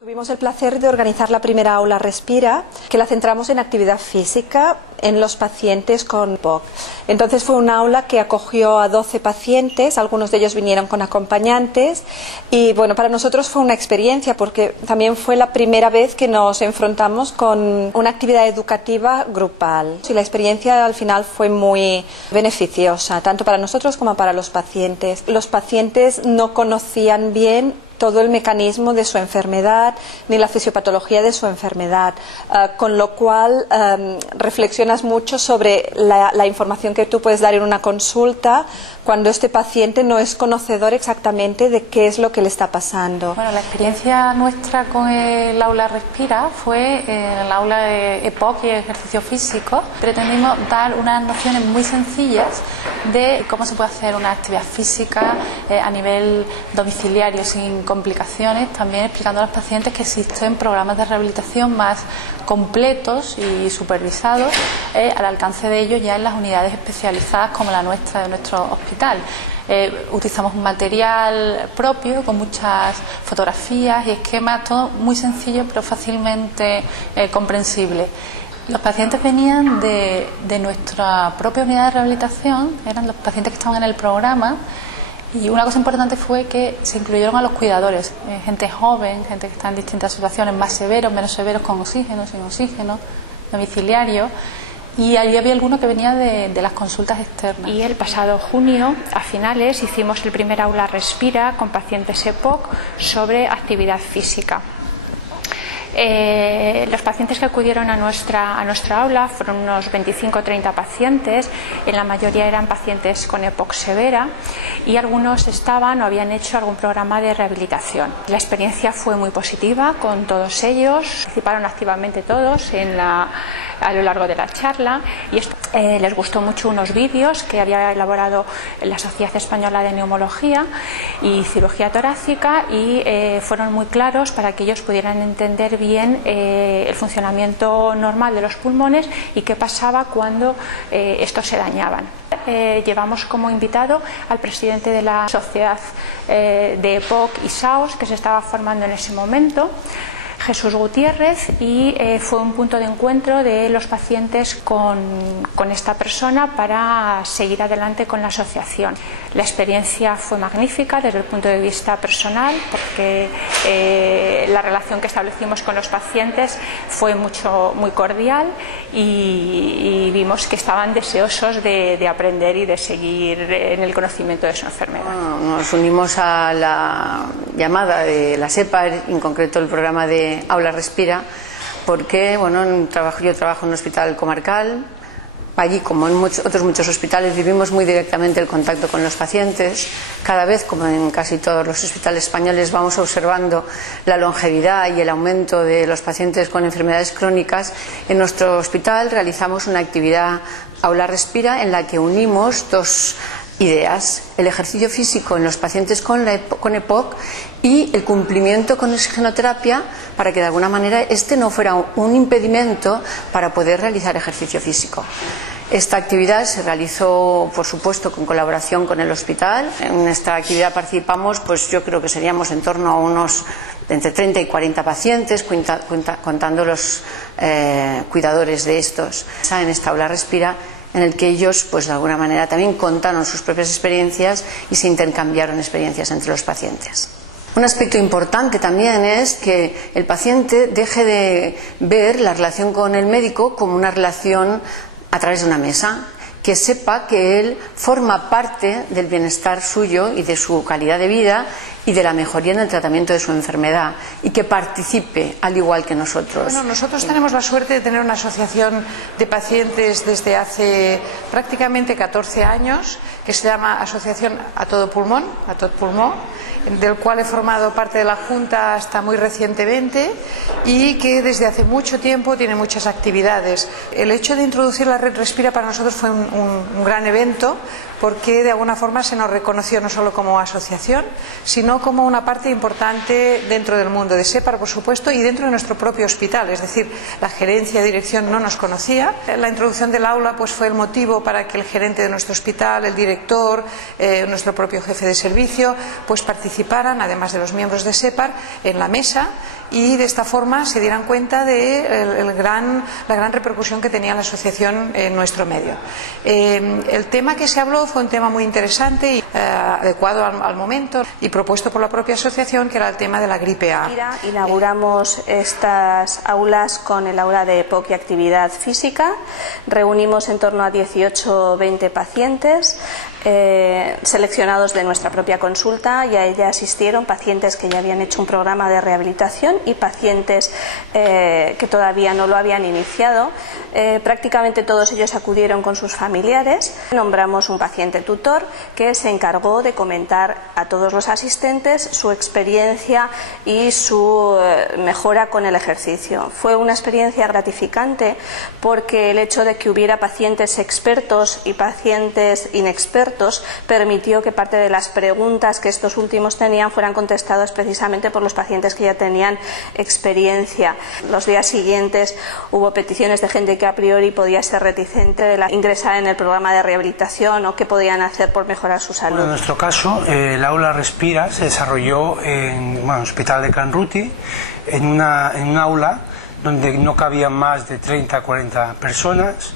Tuvimos el placer de organizar la primera aula Respira, que la centramos en actividad física en los pacientes con EPOC. Entonces fue una aula que acogió a 12 pacientes, algunos de ellos vinieron con acompañantes y bueno, para nosotros fue una experiencia porque también fue la primera vez que nos enfrentamos con una actividad educativa grupal. Y la experiencia al final fue muy beneficiosa, tanto para nosotros como para los pacientes. Los pacientes no conocían bien todo el mecanismo de su enfermedad ni la fisiopatología de su enfermedad, con lo cual reflexionas mucho sobre la información que tú puedes dar en una consulta cuando este paciente no es conocedor exactamente de qué es lo que le está pasando. Bueno, la experiencia nuestra con el aula Respira fue en el aula de EPOC y ejercicio físico. Pretendimos dar unas nociones muy sencillas de cómo se puede hacer una actividad física a nivel domiciliario sin complicaciones, también explicando a los pacientes que existen programas de rehabilitación más completos y supervisados al alcance de ellos ya en las unidades especializadas como la nuestra de nuestro hospital. Utilizamos un material propio con muchas fotografías y esquemas, todo muy sencillo pero fácilmente comprensible. Los pacientes venían de nuestra propia unidad de rehabilitación, eran los pacientes que estaban en el programa. Y una cosa importante fue que se incluyeron a los cuidadores, gente joven, gente que está en distintas situaciones, más severos, menos severos, con oxígeno, sin oxígeno, domiciliario, y allí había alguno que venía de las consultas externas. Y el pasado junio, a finales, hicimos el primer aula Respira con pacientes EPOC sobre actividad física. Los pacientes que acudieron a nuestra aula fueron unos 25 o 30 pacientes, en la mayoría eran pacientes con EPOC severa y algunos estaban o habían hecho algún programa de rehabilitación. La experiencia fue muy positiva con todos ellos, participaron activamente todos a lo largo de la charla y les gustó mucho unos vídeos que había elaborado la Sociedad Española de Neumología y Cirugía Torácica y fueron muy claros para que ellos pudieran entender bien el funcionamiento normal de los pulmones y qué pasaba cuando estos se dañaban. Llevamos como invitado al presidente de la Sociedad de EPOC y SAOS que se estaba formando en ese momento, Jesús Gutiérrez, y fue un punto de encuentro de los pacientes con esta persona para seguir adelante con la asociación. La experiencia fue magnífica desde el punto de vista personal porque la relación que establecimos con los pacientes fue muy cordial y vimos que estaban deseosos de aprender y de seguir en el conocimiento de su enfermedad. Nos unimos a la llamada de la SEPAR, en concreto el programa de Aula Respira, porque bueno, yo trabajo en un hospital comarcal. Allí, como en otros muchos hospitales, vivimos muy directamente el contacto con los pacientes. Cada vez, como en casi todos los hospitales españoles, vamos observando la longevidad y el aumento de los pacientes con enfermedades crónicas. En nuestro hospital realizamos una actividad Aula Respira en la que unimos dos ideas: el ejercicio físico en los pacientes con EPOC y el cumplimiento con oxigenoterapia, para que de alguna manera este no fuera un impedimento para poder realizar ejercicio físico. Esta actividad se realizó, por supuesto, con colaboración con el hospital. En esta actividad participamos, pues yo creo que seríamos en torno a unos entre 30 y 40 pacientes, contando los cuidadores de estos. En esta aula Respira, en el que ellos, pues de alguna manera, también contaron sus propias experiencias y se intercambiaron experiencias entre los pacientes. Un aspecto importante también es que el paciente deje de ver la relación con el médico como una relación a través de una mesa, que sepa que él forma parte del bienestar suyo y de su calidad de vida y de la mejoría en el tratamiento de su enfermedad, y que participe al igual que nosotros. Bueno, nosotros tenemos la suerte de tener una asociación de pacientes desde hace prácticamente 14 años, que se llama Asociación A Todo Pulmón, del cual he formado parte de la Junta hasta muy recientemente y que desde hace mucho tiempo tiene muchas actividades. El hecho de introducir la red Respira para nosotros fue un gran evento, porque de alguna forma se nos reconoció no solo como asociación, sino como una parte importante dentro del mundo de SEPAR, por supuesto, y dentro de nuestro propio hospital. Es decir, la gerencia de dirección no nos conocía. La introducción del aula pues fue el motivo para que el gerente de nuestro hospital, el director, nuestro propio jefe de servicio, pues participaran, además de los miembros de SEPAR, en la mesa, y de esta forma se dieran cuenta de la gran repercusión que tenía la asociación en nuestro medio. El tema que se habló fue un tema muy interesante y adecuado al momento y propuesto por la propia asociación, que era el tema de la gripe A. Inauguramos estas aulas con el aula de EPOC y actividad física. Reunimos en torno a 18 o 20 pacientes seleccionados de nuestra propia consulta, y a ella asistieron pacientes que ya habían hecho un programa de rehabilitación y pacientes que todavía no lo habían iniciado. Prácticamente todos ellos acudieron con sus familiares. Nombramos un paciente tutor que se encargó de comentar a todos los asistentes su experiencia y su mejora con el ejercicio. Fue una experiencia gratificante porque el hecho de que hubiera pacientes expertos y pacientes inexpertos permitió que parte de las preguntas que estos últimos tenían fueran contestadas precisamente por los pacientes que ya tenían experiencia. Los días siguientes hubo peticiones de gente que a priori podía ser reticente de ingresar en el programa de rehabilitación o qué podían hacer por mejorar su salud. Bueno, en nuestro caso, el aula Respira se desarrolló en el Hospital de Canruti, en un aula donde no cabían más de 30 a 40 personas,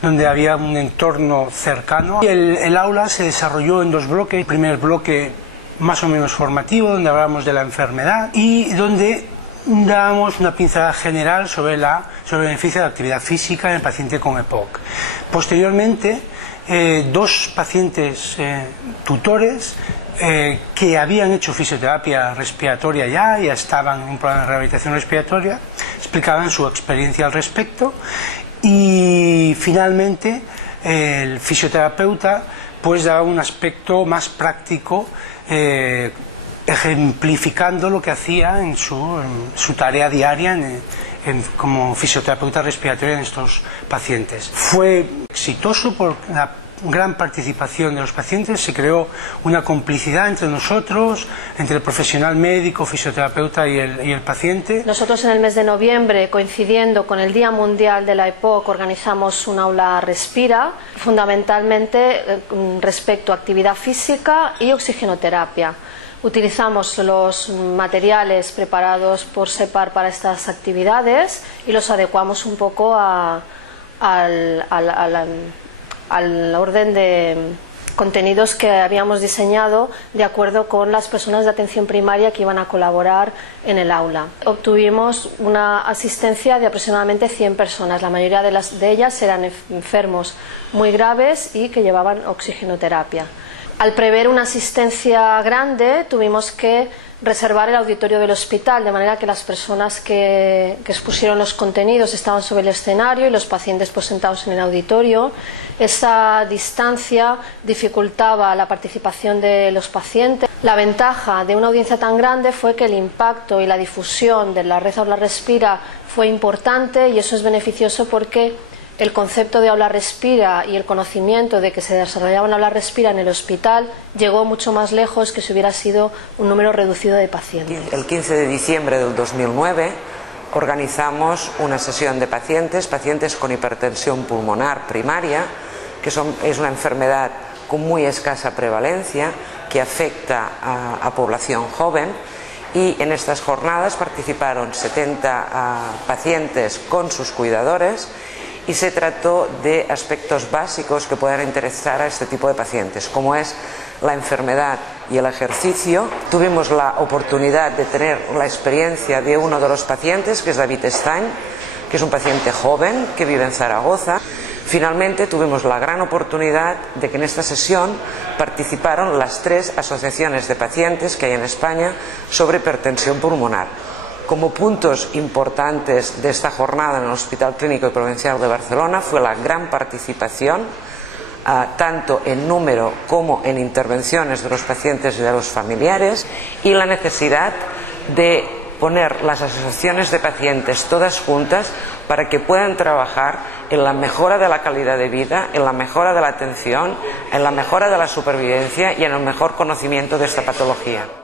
donde había un entorno cercano. Y el aula se desarrolló en dos bloques. El primer bloque más o menos formativo, donde hablábamos de la enfermedad y donde dábamos una pincelada general sobre el beneficio de la actividad física en el paciente con EPOC. Posteriormente, dos pacientes tutores que habían hecho fisioterapia respiratoria ya estaban en un programa de rehabilitación respiratoria, explicaban su experiencia al respecto. Y finalmente el fisioterapeuta pues daba un aspecto más práctico, ejemplificando lo que hacía en su tarea diaria como fisioterapeuta respiratoria en estos pacientes. Fue exitoso por la gran participación de los pacientes, se creó una complicidad entre nosotros, entre el profesional médico, fisioterapeuta y el paciente. Nosotros en el mes de noviembre, coincidiendo con el Día Mundial de la EPOC, organizamos un aula Respira, fundamentalmente respecto a actividad física y oxigenoterapia. Utilizamos los materiales preparados por SEPAR para estas actividades y los adecuamos un poco al orden de contenidos que habíamos diseñado de acuerdo con las personas de atención primaria que iban a colaborar en el aula. Obtuvimos una asistencia de aproximadamente 100 personas, la mayoría de ellas eran enfermos muy graves y que llevaban oxigenoterapia. Al prever una asistencia grande tuvimos que reservar el auditorio del hospital, de manera que las personas que expusieron los contenidos estaban sobre el escenario y los pacientes pues sentados en el auditorio. Esa distancia dificultaba la participación de los pacientes. La ventaja de una audiencia tan grande fue que el impacto y la difusión de la red Aula Respira fue importante, y eso es beneficioso porque el concepto de Aula Respira y el conocimiento de que se desarrollaba una Aula Respira en el hospital llegó mucho más lejos que si hubiera sido un número reducido de pacientes. El 15 de diciembre del 2009 organizamos una sesión de pacientes con hipertensión pulmonar primaria, que es una enfermedad con muy escasa prevalencia que afecta a población joven, y en estas jornadas participaron 70 pacientes con sus cuidadores, y se trató de aspectos básicos que puedan interesar a este tipo de pacientes, como es la enfermedad y el ejercicio. Tuvimos la oportunidad de tener la experiencia de uno de los pacientes, que es David Stein, que es un paciente joven que vive en Zaragoza. Finalmente tuvimos la gran oportunidad de que en esta sesión participaron las 3 asociaciones de pacientes que hay en España sobre hipertensión pulmonar. Como puntos importantes de esta jornada en el Hospital Clínico y Provincial de Barcelona fue la gran participación, tanto en número como en intervenciones de los pacientes y de los familiares, y la necesidad de poner las asociaciones de pacientes todas juntas para que puedan trabajar en la mejora de la calidad de vida, en la mejora de la atención en la mejora de la supervivencia y en el mejor conocimiento de esta patología.